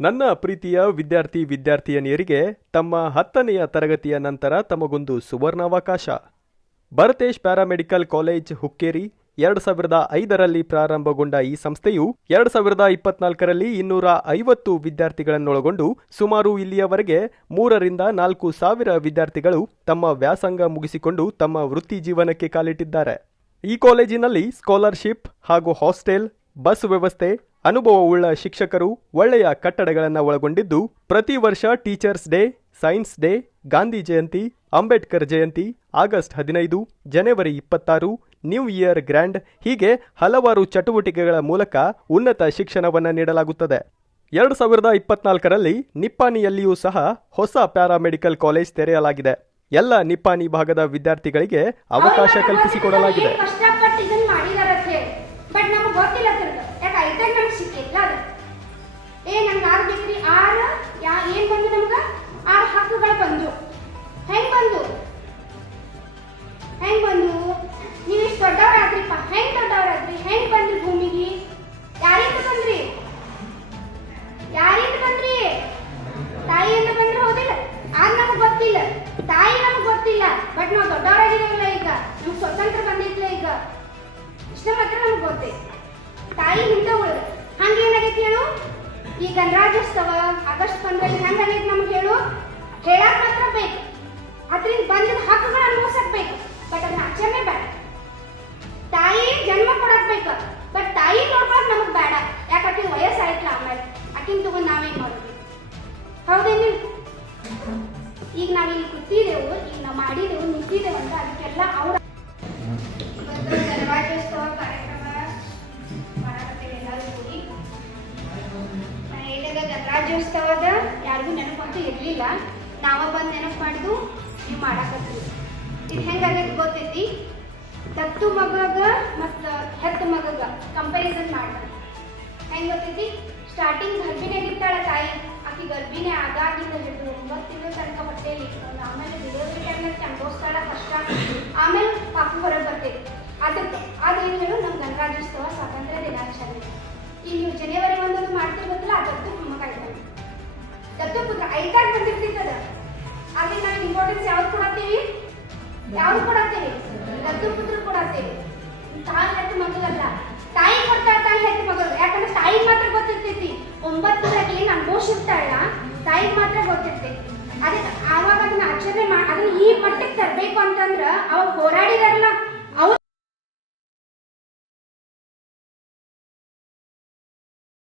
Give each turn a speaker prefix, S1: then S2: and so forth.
S1: ನನ್ನ ಪ್ರೀತಿಯ ವಿದ್ಯಾರ್ಥಿ ವಿದ್ಯಾರ್ಥಿಯನಿಯರಿಗೆ ತಮ್ಮ ಹತ್ತನೆಯ ತರಗತಿಯ ನಂತರ ತಮಗೊಂದು ಸುವರ್ಣಾವಕಾಶ. ಭರತೇಶ್ ಪ್ಯಾರಾಮೆಡಿಕಲ್ ಕಾಲೇಜ್ ಹುಕ್ಕೇರಿ ಎರಡು ಸಾವಿರದ ಐದರಲ್ಲಿ ಪ್ರಾರಂಭಗೊಂಡ ಈ ಸಂಸ್ಥೆಯು ಎರಡು ಸಾವಿರದ ಇಪ್ಪತ್ನಾಲ್ಕರಲ್ಲಿ ಇನ್ನೂರ ಐವತ್ತು ವಿದ್ಯಾರ್ಥಿಗಳನ್ನೊಳಗೊಂಡು ಸುಮಾರು ಇಲ್ಲಿಯವರೆಗೆ ಮೂರರಿಂದ ನಾಲ್ಕು ಸಾವಿರ ವಿದ್ಯಾರ್ಥಿಗಳು ತಮ್ಮ ವ್ಯಾಸಂಗ ಮುಗಿಸಿಕೊಂಡು ತಮ್ಮ ವೃತ್ತಿ ಜೀವನಕ್ಕೆ ಕಾಲಿಟ್ಟಿದ್ದಾರೆ. ಈ ಕಾಲೇಜಿನಲ್ಲಿ ಸ್ಕಾಲರ್ಶಿಪ್ ಹಾಗೂ ಹಾಸ್ಟೆಲ್, ಬಸ್ ವ್ಯವಸ್ಥೆ ಅನುಭವವುಳ್ಳ ಶಿಕ್ಷಕರು ಒಳ್ಳೆಯ ಕಟ್ಟಡಗಳನ್ನು ಒಳಗೊಂಡಿದ್ದು, ಪ್ರತಿ ವರ್ಷ teachers day, science day, Gandhi Jayanti, Ambedkar Jayanti, August ಹದಿನೈದು, ಜನವರಿ ಇಪ್ಪತ್ತಾರು, ನ್ಯೂ ಇಯರ್ ಗ್ರ್ಯಾಂಡ್ ಹೀಗೆ ಹಲವಾರು ಚಟುವಟಿಕೆಗಳ ಮೂಲಕ ಉನ್ನತ ಶಿಕ್ಷಣವನ್ನು ನೀಡಲಾಗುತ್ತದೆ. ಎರಡು ಸಾವಿರದ ಇಪ್ಪತ್ನಾಲ್ಕರಲ್ಲಿ ನಿಪ್ಪಾನಿಯಲ್ಲಿಯೂ ಸಹ ಹೊಸ ಪ್ಯಾರಾಮೆಡಿಕಲ್ ಕಾಲೇಜ್ ತೆರೆಯಲಾಗಿದೆ. ಎಲ್ಲ ನಿಪ್ಪಾನಿ ಭಾಗದ ವಿದ್ಯಾರ್ಥಿಗಳಿಗೆ ಅವಕಾಶ ಕಲ್ಪಿಸಿಕೊಡಲಾಗಿದೆ
S2: ಏನ್ ಕಷ್ಟಪಟ್ಟು ಇದನ್ನ ಮಾಡಿದಾರ ಅಂತ ಹೇಳಿ ಬಟ್ ನಮಗೆ ಗೊತ್ತಿಲ್ಲ ಅದ್ರದ್ದು ಯಾಕೆ ಐತಾಗ ನಮ್ಗೆ ಸಿಕ್ಕಿಲ್ಲ ಅದು? ಏ ನಂಗೆ ಆಗ್ಬೇಕ್ರಿ ಆರು, ಯಾ, ಏನ್ ಬಂದು ನಮ್ಗೆ? ಆರು ಹಕ್ಕುಗಳು ಬಂದು. ಹೆಂಗೆ ಬಂದು? ಹೆಂಗೆ ಬಂದು? ನೀವು ಇಷ್ಟು ದೊಡ್ಡವರಾದ್ರಿಪ್ಪ. ಹೆಂಗ್ ದೊಡ್ಡವರಾದ್ರಿ? ಹೆಂಗೆ ಬಂದ್ರಿ ಭೂಮಿಗೆ ಈ ಗಣರಾಜ್ಯೋತ್ಸವ ಆಗಸ್ಟ್ ಪಂದ್ರಲ್ಲಿ ಹೆಂಗಾಗೈತಿ ನಮ್ಗೆ ಹೇಳು? ಹೇಳಕ್ ಮಾತ್ರ ಬೇಕು. ಅದರಿಂದ ಬಂದಿದ್ದ ಹಕ್ಕುಗಳು ಅನುಭವಿಸಕ್ ಬೇಕು. ಬಟ್ ಅದನ್ನ ಆಚರಣೆ ಬೇಡ. ತಾಯಿ ಜನ್ಮ ಕೊಡಕ್ ಬೇಕು. ಬಟ್ ತಾಯಿ ನೋಡ್ಕೊಳಕ್ ನಮಗ್ ಬೇಡ. ಯಾಕೆ ವಯಸ್ಸಾಯ್ತಲ್ಲ ಆಮೇಲೆ? ಆಕಿನ ತಗೊಂಡ್ ನಾವೇನ್ ಮಾಡೋದು? ಹೌದೇನಿ? ಈಗ ನಾವು ಇಲ್ಲಿ ಕೂತಿದೆವು, ಈಗ ನಾವು ಮಾಡಿದೆವು, ನಿಂತಿದೆವು ಅಂತ ಅದಕ್ಕೆಲ್ಲ ಅವ್ರ ಹೇಳಿದ ಯಾರಿಗೂ ನೆನಪಂತೂ ಇರಲಿಲ್ಲ. ನಾವ ಬಂದು ನೆನಪು ಮಾಡಿದ್ದು ನೀವು ಮಾಡಾಕತ್ತೀವಿ ಇದು ಹೆಂಗಾಗೈತಿ ಗೊತ್ತೈತಿ? ದತ್ತು ಮಗಗ ಮತ್ತು ಹೆತ್ತ ಮಗಗ ಕಂಪ್ಯಾರಿಸನ್ ಮಾಡ್ತಾರೆ ಹೆಂಗ್ ಗೊತ್ತೈತಿ? ಸ್ಟಾರ್ಟಿಂಗ್ ಗರ್ಭಿಣಿಯಾಗಿರ್ತಾಳ ತಾಯಿ. ಆಕಿ ಗರ್ಭಿಣಿ ಆದಾಗಿಂದ ಹಿಡಿದು ಒಂಬತ್ತು ತಿಂಗಳ ತನಕ ಹೊಟ್ಟೆಯಲ್ಲಿ ಇಟ್ಕೊಂಡು ಆಮೇಲೆ ಡೆಲಿವರಿ ಟೈಮ್ನಲ್ಲಿ ಅನುಭವಿಸ್ತಾಳ ಕಷ್ಟ. ಆಮೇಲೆ ಪಾಪು ಹೊರಗೆ ಬರ್ತೈತಿ. ಅದಕ್ಕೆ ಅದೇನು ಹೇಳು ನಮ್ಮ ಗಣರಾಜ್ಯೋತ್ಸವ ಐದಾಗ ಬಂದಿರ್ತೈತದ ಅಲ್ಲಿ ನಾವು ಇಂಪಾರ್ಟೆನ್ಸ್ ಯಾವ್ದು ಕೊಡತ್ತೀವಿ? ಯಾವ್ದು ಕೊಡತ್ತೀವಿ? ದತ್ತು ಪುತ್ರ ಕೊಡತ್ತೀವಿ. ತಾಯಿ ಹೆತ್ತ ಮಗಳಲ್ಲ ತಾಯಿ ಕೊಡ್ತಾಳ ತಾಯಿ ಹೆತ್ತ ಮಗಳು. ಯಾಕಂದ್ರೆ ತಾಯಿ ಮಾತ್ರ ಗೊತ್ತಿರ್ತೈತಿ. ಒಂಬತ್ತು ನಾನು ಏನು ಅನುಭವಿಸಿರ್ತಾಳ ತಾಯಿಗೆ ಮಾತ್ರ ಗೊತ್ತಿರ್ತೈತಿ. ಅದಕ್ಕೆ ಆವಾಗ ಅದನ್ನ ಆಚರಣೆ ಮಾಡಿ ಅದನ್ನ ಈ ಮಟ್ಟಕ್ಕೆ ತರಬೇಕು ಅಂತಂದ್ರ ಅವಾಗ ಹೋರಾಡಿದಾರಲ್ಲ.